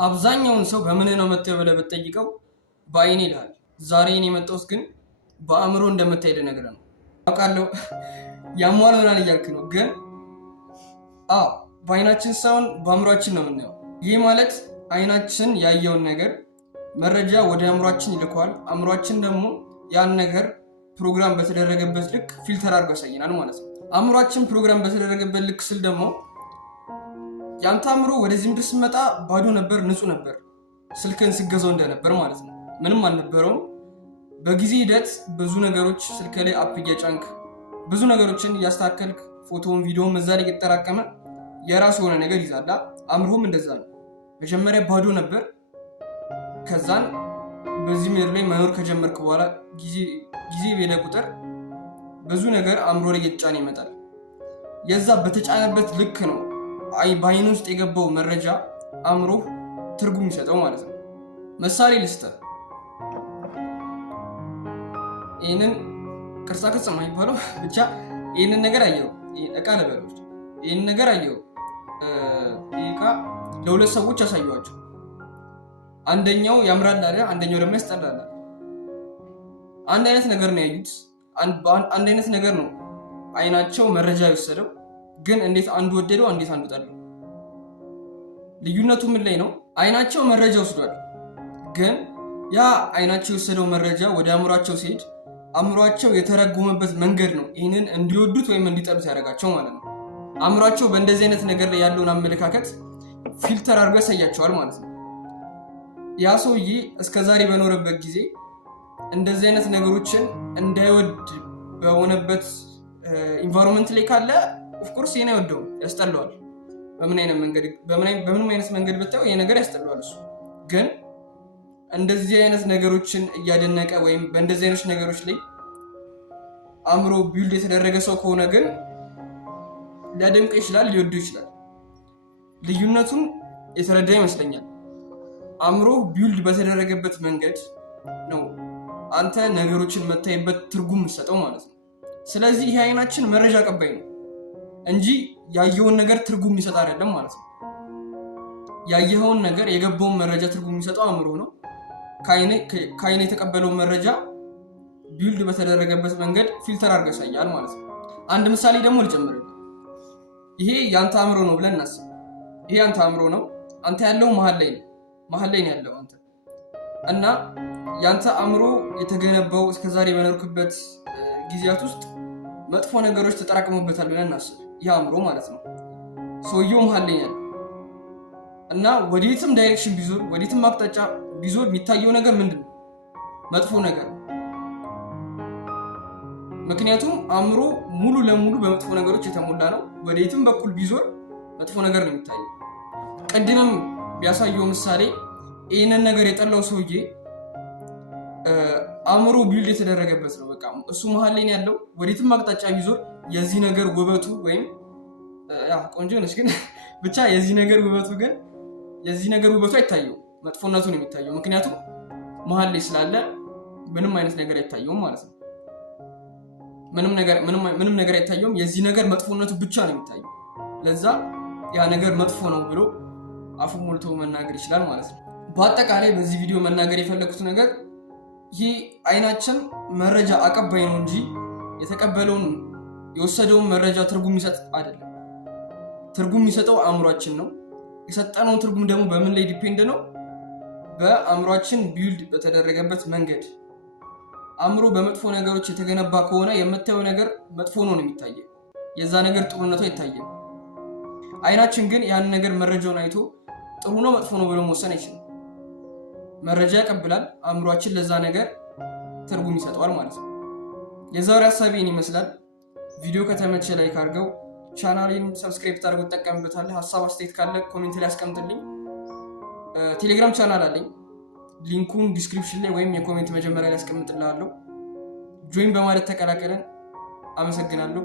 አብዛኛውን ሰው በምን ነው መጥተው ብለህ ብትጠይቀው በአይኔ ይላል። ዛሬ እኔ የመጣሁት ግን በአእምሮ እንደምታይደ ነገር ነው። አውቃለሁ ያሟል ምናምን እያልክ ነው፣ ግን በአይናችን ሳይሆን በአእምሯችን ነው የምናየው። ይህ ማለት አይናችን ያየውን ነገር መረጃ ወደ አእምሯችን ይልከዋል። አእምሯችን ደግሞ ያን ነገር ፕሮግራም በተደረገበት ልክ ፊልተር አድርጎ ያሳየናል ማለት ነው። አእምሯችን ፕሮግራም በተደረገበት ልክ ስል ደግሞ ያንተ አእምሮ ወደዚህ ምድር ስመጣ ባዶ ነበር፣ ንጹህ ነበር። ስልክን ስገዛው እንደነበር ማለት ነው። ምንም አልነበረውም። በጊዜ ሂደት ብዙ ነገሮች ስልክ ላይ አፕ እየጫንክ ብዙ ነገሮችን እያስተካከልክ ፎቶውን፣ ቪዲዮውን እዛ ላይ እየተጠራቀመ የራሱ የሆነ ነገር ይዛላ። አእምሮም እንደዛ ነው። መጀመሪያ ባዶ ነበር። ከዛን በዚህ ምድር ላይ መኖር ከጀመርክ በኋላ ጊዜ በሄደ ቁጥር ብዙ ነገር አእምሮ ላይ እየተጫነ ይመጣል። የዛ በተጫነበት ልክ ነው በአይን ውስጥ የገባው መረጃ አእምሮ ትርጉም ይሰጠው ማለት ነው። ምሳሌ ልስጥህ። ይህንን ቅርጻ ቅርጽ የማይባለው ብቻ ይህንን ነገር አየው፣ እቃ ልበሎች፣ ይህንን ነገር አየው። ይህ እቃ ለሁለት ሰዎች ያሳየዋቸው፣ አንደኛው ያምራል አለ፣ አንደኛው ደግሞ ያስጠላል። አንድ አይነት ነገር ነው ያዩት፣ አንድ አይነት ነገር ነው አይናቸው መረጃ የወሰደው፣ ግን እንዴት አንዱ ወደደው እንዴት አንዱ ጠላው? ልዩነቱ ምን ላይ ነው? አይናቸው መረጃ ወስዷል፣ ግን ያ አይናቸው የወሰደው መረጃ ወደ አእምሯቸው ሲሄድ አእምሯቸው የተረጎመበት መንገድ ነው ይህንን እንዲወዱት ወይም እንዲጠሉት ያደርጋቸው ማለት ነው። አእምሯቸው በእንደዚህ አይነት ነገር ላይ ያለውን አመለካከት ፊልተር አድርጎ ያሳያቸዋል ማለት ነው። ያ ሰውዬ እስከዛሬ በኖረበት ጊዜ እንደዚህ አይነት ነገሮችን እንዳይወድ በሆነበት ኢንቫይሮንመንት ላይ ካለ ኦፍኮርስ ይሄን አይወደውም፣ ያስጠላዋል። በምንም አይነት መንገድ ብታየው ይሄ ነገር ያስጠላዋል። እሱ ግን እንደዚህ አይነት ነገሮችን እያደነቀ ወይም በእንደዚህ አይነት ነገሮች ላይ አእምሮ ቢልድ የተደረገ ሰው ከሆነ ግን ሊያደንቀው ይችላል፣ ሊወደው ይችላል። ልዩነቱን የተረዳ ይመስለኛል። አእምሮ ቢልድ በተደረገበት መንገድ ነው አንተ ነገሮችን መታይበት ትርጉም የምትሰጠው ማለት ነው። ስለዚህ ይሄ አይናችን መረጃ አቀባይ ነው እንጂ ያየውን ነገር ትርጉም የሚሰጥ አይደለም ማለት ነው። ያየኸውን ነገር የገባውን መረጃ ትርጉም የሚሰጠው አእምሮ ነው። ከአይን የተቀበለውን መረጃ ቢልድ በተደረገበት መንገድ ፊልተር አድርጎ ያሳያል ማለት ነው። አንድ ምሳሌ ደግሞ ልጨምርልህ። ይሄ ያንተ አእምሮ ነው ብለን እናስብ። ይሄ ያንተ አእምሮ ነው። አንተ ያለው መሀል ላይ ነው ያለው አንተ እና ያንተ አእምሮ የተገነባው እስከዛሬ በኖርክበት ጊዜያት ውስጥ መጥፎ ነገሮች ተጠራቅመውበታል ብለን እናስብ። ይህ አእምሮ ማለት ነው። ሰውየው መሀል ላይ ያለው እና ወዴትም ዳይሬክሽን ቢዞር፣ ወዴትም አቅጣጫ ቢዞር የሚታየው ነገር ምንድን ነው? መጥፎ ነገር ነው። ምክንያቱም አእምሮ ሙሉ ለሙሉ በመጥፎ ነገሮች የተሞላ ነው። ወዴትም በኩል ቢዞር መጥፎ ነገር ነው የሚታየው። ቅድምም ቢያሳየው ምሳሌ ይህንን ነገር የጠላው ሰውዬ አእምሮ ቢልድ የተደረገበት ነው። በቃ እሱ መሀል ላይ ያለው ወዴትም አቅጣጫ ቢዞር የዚህ ነገር ውበቱ ወይም ቆንጆ ነች፣ ግን ብቻ የዚህ ነገር ውበቱ አይታየው፣ መጥፎነቱ ነው የሚታየው። ምክንያቱም መሀል ላይ ስላለ ምንም አይነት ነገር አይታየውም ማለት ነው። ምንም ነገር አይታየውም። የዚህ ነገር መጥፎነቱ ብቻ ነው የሚታየው። ለዛ ያ ነገር መጥፎ ነው ብሎ አፉ ሞልቶ መናገር ይችላል ማለት ነው። በአጠቃላይ በዚህ ቪዲዮ መናገር የፈለኩት ነገር ይህ አይናችን መረጃ አቀባይ ነው እንጂ የተቀበለውን የወሰደውን መረጃ ትርጉም ይሰጥ አይደለም። ትርጉም የሚሰጠው አእምሯችን ነው። የሰጠነው ትርጉም ደግሞ በምን ላይ ዲፔንድ ነው? በአእምሯችን ቢልድ በተደረገበት መንገድ። አእምሮ በመጥፎ ነገሮች የተገነባ ከሆነ የምታየው ነገር መጥፎ ነው የሚታየው። የዛ ነገር ጥሩነቱ አይታየም። አይናችን ግን ያን ነገር መረጃውን አይቶ ጥሩ ነው መጥፎ ነው ብሎ መወሰን አይችልም። መረጃ ያቀብላል፣ አእምሯችን ለዛ ነገር ትርጉም ይሰጠዋል ማለት ነው። የዛሬ ሀሳቤ ይህን ይመስላል። ቪዲዮ ከተመቸ ላይክ አድርገው፣ ቻናሌን ሰብስክራይብ ታደርጉ፣ ተጠቀምበታለህ። ሀሳብ አስተያየት ካለ ኮሜንት ላይ አስቀምጥልኝ። ቴሌግራም ቻናል አለኝ፣ ሊንኩን ዲስክሪፕሽን ላይ ወይም የኮሜንት መጀመሪያ ላይ አስቀምጥልሃለሁ። ጆይን በማለት ተቀላቀለን። አመሰግናለሁ።